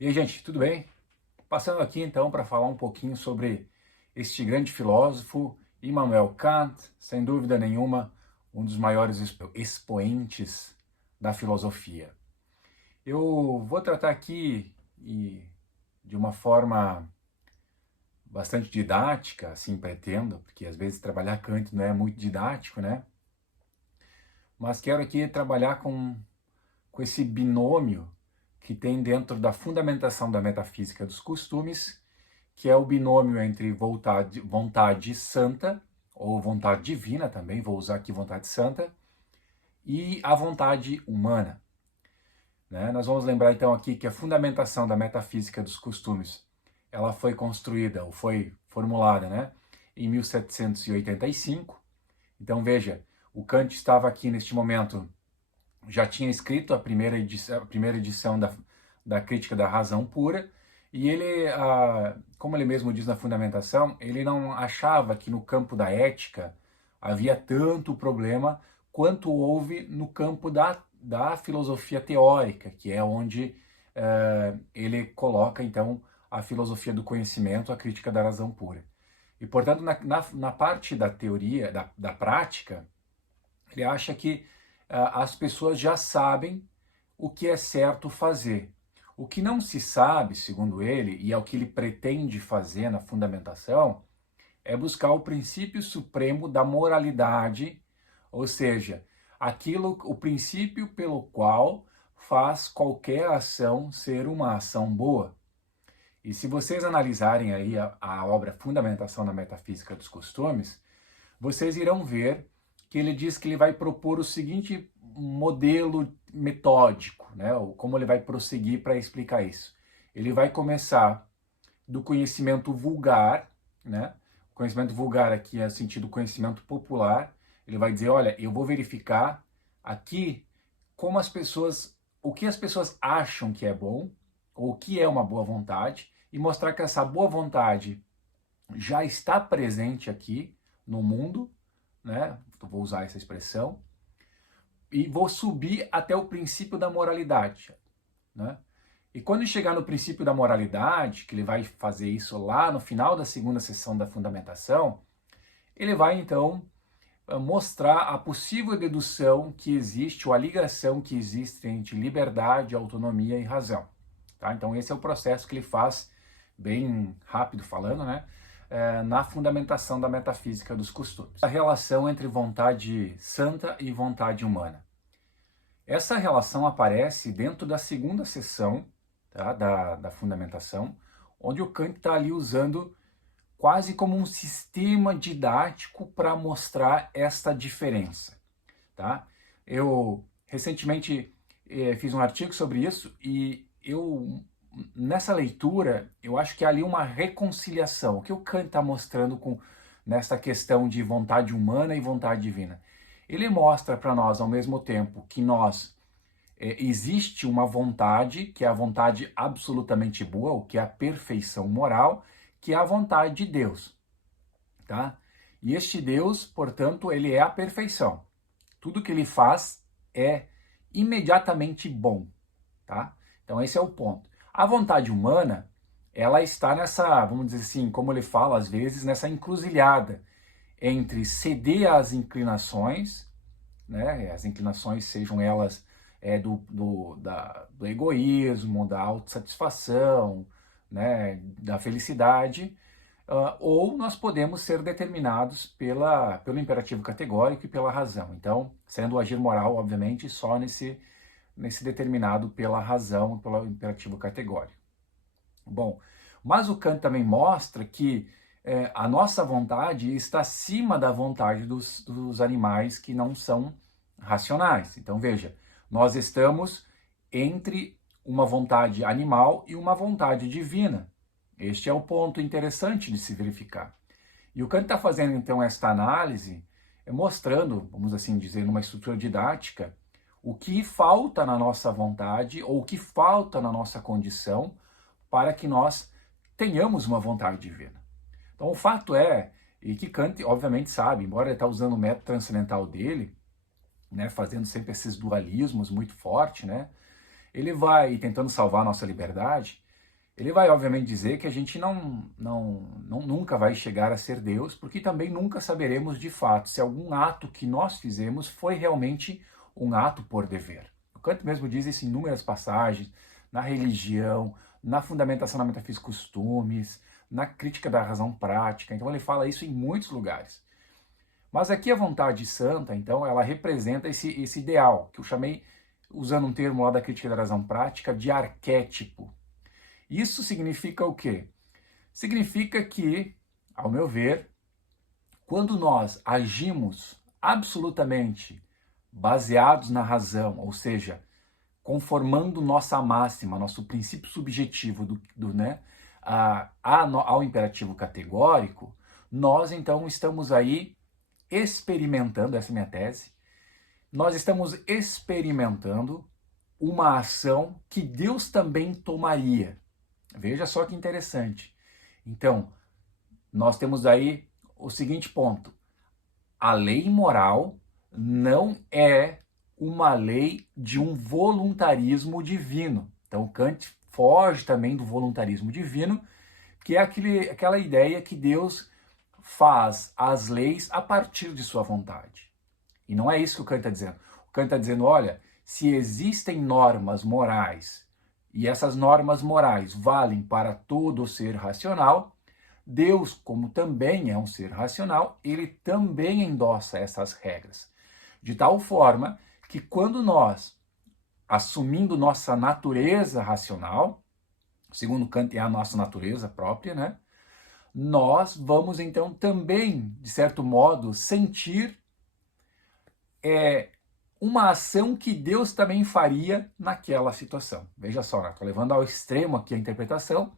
E aí, gente, tudo bem? Passando aqui então para falar um pouquinho sobre este grande filósofo, Immanuel Kant, sem dúvida nenhuma, um dos maiores expoentes da filosofia. Eu vou tratar aqui de uma forma bastante didática, assim pretendo, porque às vezes trabalhar Kant não é muito didático, né? Mas quero aqui trabalhar com esse binômio que tem dentro da fundamentação da metafísica dos costumes, que é o binômio entre vontade santa, ou vontade divina também, vou usar aqui vontade santa, e a vontade humana. Né? Nós vamos lembrar então aqui que a fundamentação da metafísica dos costumes, ela foi construída, ou foi formulada, né, em 1785. Então veja, o Kant estava aqui neste momento, já tinha escrito a primeira edição da Crítica da Razão Pura, e ele, como ele mesmo diz na fundamentação, ele não achava que no campo da ética havia tanto problema quanto houve no campo da filosofia teórica, que é onde ele coloca, então, a filosofia do conhecimento, a crítica da razão pura. E, portanto, na parte da teoria, da prática, ele acha que as pessoas já sabem o que é certo fazer. O que não se sabe, segundo ele, e é o que ele pretende fazer na fundamentação, é buscar o princípio supremo da moralidade, ou seja, o princípio pelo qual faz qualquer ação ser uma ação boa. E se vocês analisarem aí a obra Fundamentação da Metafísica dos Costumes, vocês irão ver que ele diz que ele vai propor o seguinte modelo metódico, né? Ou como ele vai prosseguir para explicar isso. Ele vai começar do conhecimento vulgar, né? O conhecimento vulgar aqui é o sentido conhecimento popular. Ele vai dizer, olha, eu vou verificar aqui como o que as pessoas acham que é bom, ou o que é uma boa vontade, e mostrar que essa boa vontade já está presente aqui no mundo, né? Vou usar essa expressão, e vou subir até o princípio da moralidade, né? E quando chegar no princípio da moralidade, que ele vai fazer isso lá no final da segunda sessão da fundamentação, ele vai então mostrar a possível dedução que existe, ou a ligação que existe entre liberdade, autonomia e razão. Tá? Então esse é o processo que ele faz, bem rápido falando, né? Na fundamentação da metafísica dos costumes. A relação entre vontade santa e vontade humana. Essa relação aparece dentro da segunda sessão, tá, da fundamentação, onde o Kant está ali usando quase como um sistema didático para mostrar esta diferença. Tá? Eu recentemente fiz um artigo sobre isso e nessa leitura, eu acho que há ali uma reconciliação. O que o Kant está mostrando nessa questão de vontade humana e vontade divina? Ele mostra para nós, ao mesmo tempo, que existe uma vontade, que é a vontade absolutamente boa, o que é a perfeição moral, que é a vontade de Deus. Tá? E este Deus, portanto, ele é a perfeição. Tudo que ele faz é imediatamente bom. Tá? Então esse é o ponto. A vontade humana, ela está nessa, vamos dizer assim, como ele fala às vezes, nessa encruzilhada entre ceder às inclinações, né, as inclinações sejam elas do egoísmo, da autossatisfação, né, da felicidade, ou nós podemos ser determinados pelo imperativo categórico e pela razão. Então, sendo o agir moral, obviamente, só nesse determinado pela razão, pelo imperativo categórico. Bom, mas o Kant também mostra que a nossa vontade está acima da vontade dos animais que não são racionais. Então veja, nós estamos entre uma vontade animal e uma vontade divina. Este é o ponto interessante de se verificar. E o Kant está fazendo então esta análise, mostrando, vamos assim dizer, numa estrutura didática, o que falta na nossa vontade ou o que falta na nossa condição para que nós tenhamos uma vontade divina. Então o fato é, e que Kant obviamente sabe, embora ele está usando o método transcendental dele, né, fazendo sempre esses dualismos muito forte, né, ele vai tentando salvar a nossa liberdade, Ele vai, obviamente, dizer que a gente nunca vai chegar a ser Deus, porque também nunca saberemos de fato se algum ato que nós fizemos foi realmente um ato por dever. O Kant mesmo diz isso em inúmeras passagens, na religião, na fundamentação da metafísica dos costumes, na crítica da razão prática. Então ele fala isso em muitos lugares. Mas aqui a vontade santa, então, ela representa esse ideal, que eu chamei, usando um termo lá da crítica da razão prática, de arquétipo. Isso significa o quê? Significa que, ao meu ver, quando nós agimos absolutamente baseados na razão, ou seja, conformando nossa máxima, nosso princípio subjetivo ao imperativo categórico, nós então estamos aí experimentando, essa é a minha tese, nós estamos experimentando uma ação que Deus também tomaria. Veja só que interessante. Então, nós temos aí o seguinte ponto. A lei moral não é uma lei de um voluntarismo divino. Então, Kant foge também do voluntarismo divino, que é aquela ideia que Deus faz as leis a partir de sua vontade. E não é isso que o Kant está dizendo. O Kant está dizendo, olha, se existem normas morais e essas normas morais valem para todo ser racional, Deus, como também é um ser racional, ele também endossa essas regras. De tal forma que quando nós, assumindo nossa natureza racional, segundo Kant é a nossa natureza própria, né? Nós vamos então também, de certo modo, sentir uma ação que Deus também faria naquela situação. Veja só, né? Estou levando ao extremo aqui a interpretação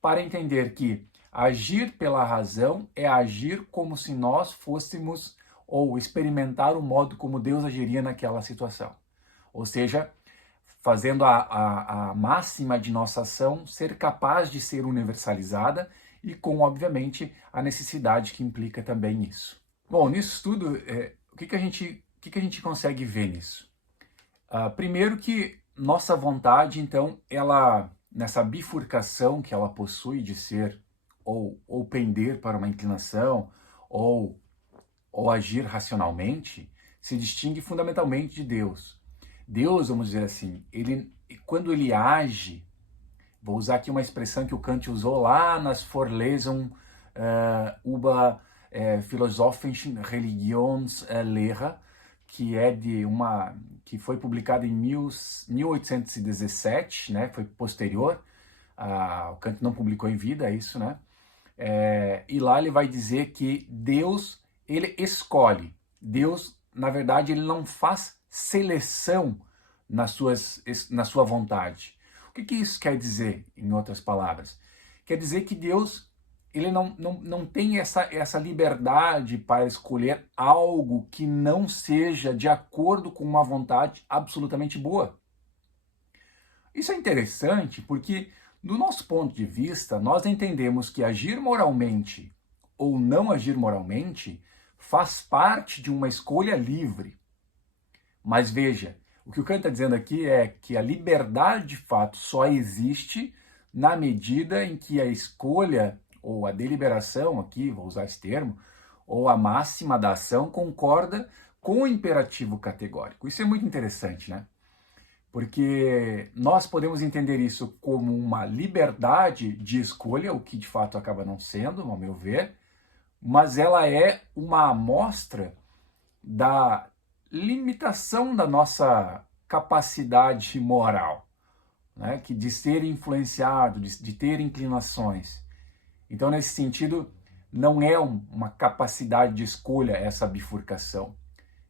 para entender que agir pela razão é agir como se nós fôssemos ou experimentar o modo como Deus agiria naquela situação. Ou seja, fazendo a máxima de nossa ação ser capaz de ser universalizada e com, obviamente, a necessidade que implica também isso. Bom, nisso tudo, o que a gente consegue ver nisso? Primeiro que nossa vontade, então, ela, nessa bifurcação que ela possui de ser ou pender para uma inclinação ou agir racionalmente, se distingue fundamentalmente de Deus. Deus, vamos dizer assim, quando ele age, vou usar aqui uma expressão que o Kant usou lá nas Vorlesung über Philosophischen Religionslehre, que foi publicada em 1817, né? Foi posterior. O Kant não publicou em vida isso, né? E lá ele vai dizer que Deus, ele escolhe. Deus, na verdade, ele não faz seleção na sua vontade. O que isso quer dizer, em outras palavras? Quer dizer que Deus, ele não tem essa liberdade para escolher algo que não seja de acordo com uma vontade absolutamente boa. Isso é interessante porque, do nosso ponto de vista, nós entendemos que agir moralmente ou não agir moralmente faz parte de uma escolha livre. Mas veja, o que o Kant está dizendo aqui é que a liberdade de fato só existe na medida em que a escolha ou a deliberação, aqui vou usar esse termo, ou a máxima da ação concorda com o imperativo categórico. Isso é muito interessante, né? Porque nós podemos entender isso como uma liberdade de escolha, o que de fato acaba não sendo, ao meu ver, mas ela é uma amostra da limitação da nossa capacidade moral, né? De ser influenciado, de ter inclinações. Então, nesse sentido, não é uma capacidade de escolha essa bifurcação.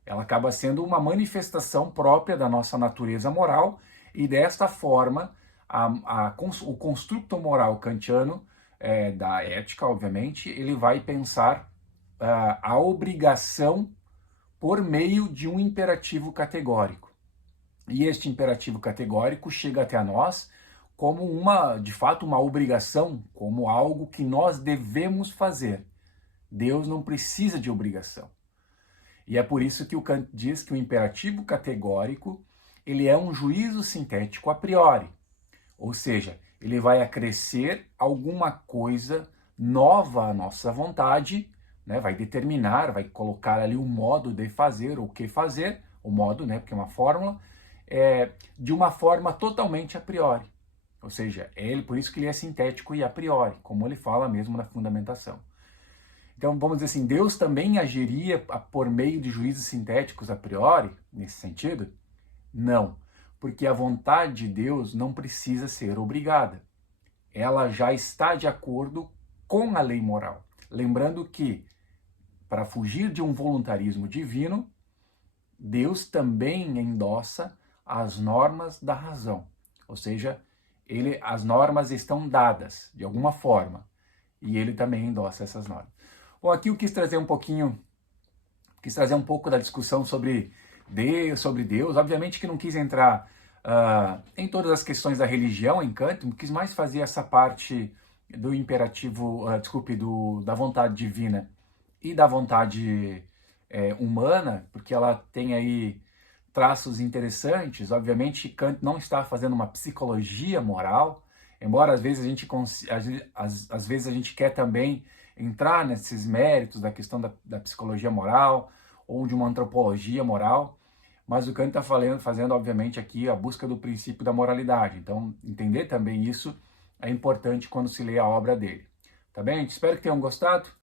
Ela acaba sendo uma manifestação própria da nossa natureza moral e, desta forma, o construto moral kantiano, da ética, obviamente, ele vai pensar a obrigação por meio de um imperativo categórico. E este imperativo categórico chega até nós como de fato, uma obrigação, como algo que nós devemos fazer. Deus não precisa de obrigação. E é por isso que o Kant diz que o imperativo categórico, ele é um juízo sintético a priori. Ou seja, ele vai acrescer alguma coisa nova à nossa vontade, né? Vai determinar, vai colocar ali o modo de fazer, o que fazer, o modo, né? Porque é uma fórmula, de uma forma totalmente a priori. Ou seja, por isso que ele é sintético e a priori, como ele fala mesmo na fundamentação. Então, vamos dizer assim, Deus também agiria por meio de juízos sintéticos a priori, nesse sentido? Não, porque a vontade de Deus não precisa ser obrigada. Ela já está de acordo com a lei moral. Lembrando que, para fugir de um voluntarismo divino, Deus também endossa as normas da razão. Ou seja, as normas estão dadas de alguma forma e ele também endossa essas normas. Bom, aqui eu quis trazer um pouco da discussão sobre Deus. Obviamente que não quis entrar em todas as questões da religião em Kant, quis mais fazer essa parte do imperativo, da vontade divina e da vontade humana, porque ela tem aí traços interessantes. Obviamente, Kant não está fazendo uma psicologia moral, embora às vezes às vezes a gente quer também entrar nesses méritos da questão da psicologia moral ou de uma antropologia moral, mas o Kant está fazendo, obviamente, aqui a busca do princípio da moralidade. Então, entender também isso é importante quando se lê a obra dele. Tá bem? Espero que tenham gostado.